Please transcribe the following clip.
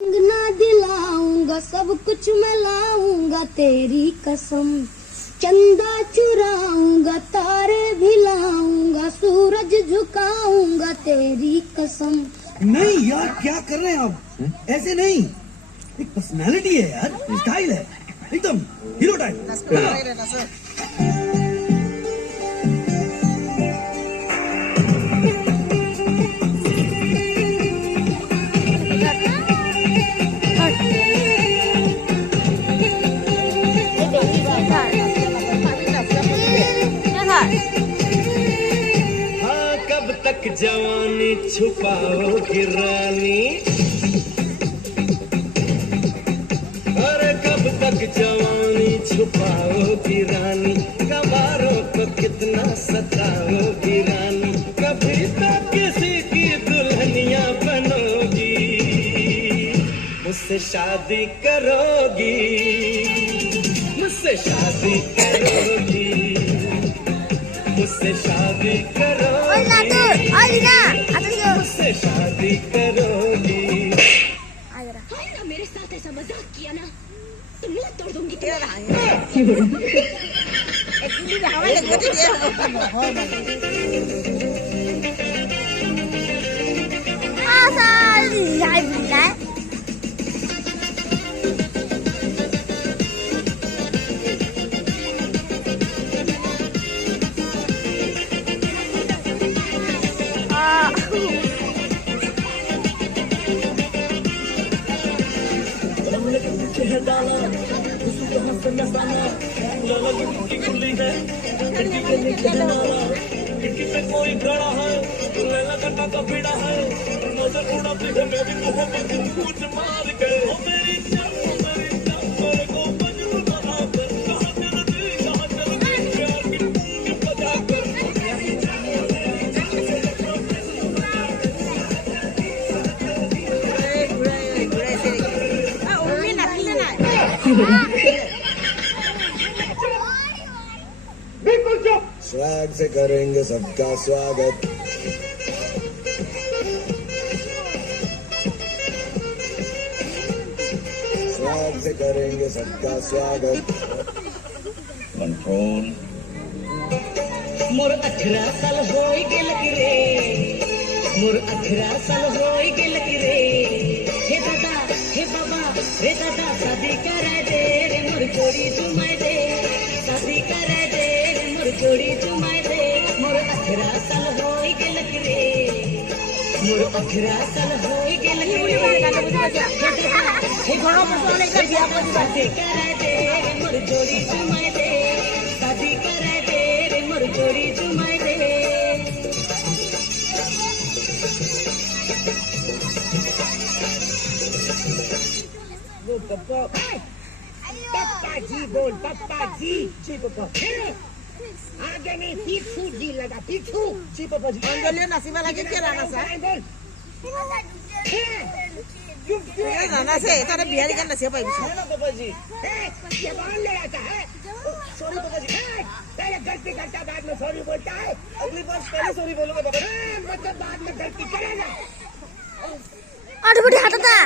ना दिलाऊंगा सब कुछ मैं लाऊंगा तेरी कसम, चंदा चुराऊंगा तारे भी लाऊंगा सूरज झुकाऊंगा तेरी कसम। नहीं यार क्या कर रहे हैं आप? ऐसे नहीं, एक पर्सनालिटी है यार, स्टाइल है एकदम हीरो टाइप। हाँ कब तक जवानी छुपाओगी रानी, अरे कब तक जवानी छुपाओगी रानी, कबारों को कितना सताओगी रानी, कभी तक किसी की दुल्हनिया बनोगी, मुझसे शादी करोगी, मुझसे शादी करोगी, मुझसे शादी करोगी, मुझसे शादी करोगी। मेरे साथ ऐसा मजाक किया ना तो मुंह तोड़ दूंगी खिड़की पे कोई खड़ा है, लैला कटा का पीड़ा है, नजर उड़ाती है मेरी मोहब्बत कुछ मार के, ओ मेरी जान मेरे को मजनू बना कर, कहाँ चल दी प्यार की धूम बजा कर। स्वैग से करेंगे सबका स्वागत, स्वैग से करेंगे सबका स्वागत। कंट्रोल मोर 18 साल होई गेल कि रे, मोर 18 साल होई गेल कि रे, हे दादा हे बाबा रे दादा शादी कराए दे रे मोर जोड़ी जुमाए दे, शादी कराए दे रे मोर जोड़ी जुमाए दे, मोर 18 साल होई गेल कि रे, मोर 18 साल होई गेल कि रे, हे दादा हे बाबा शादी कराए दे रे मोर जोड़ी जुमाए दे, शादी कराए दे रे मोर जोड़ी जुमाए दे। पप्पा जी बोल, पप्पा जी। जी पापा। आगे नहीं पीछू जी लगा, पीछू। जी पापा जी। अंजलि नसीबा लगे के राना सा राना से तारे बिहारी का नसीब पाई हेलो पापा जी। ये बाल ले आता है। सॉरी पापा जी। पहले गलती करता बाद में सॉरी बोलता है। अगली बार पहले सॉरी बोलूंगा पापा। मतलब बाद में गलती करेगा। अड़बड़ी हटता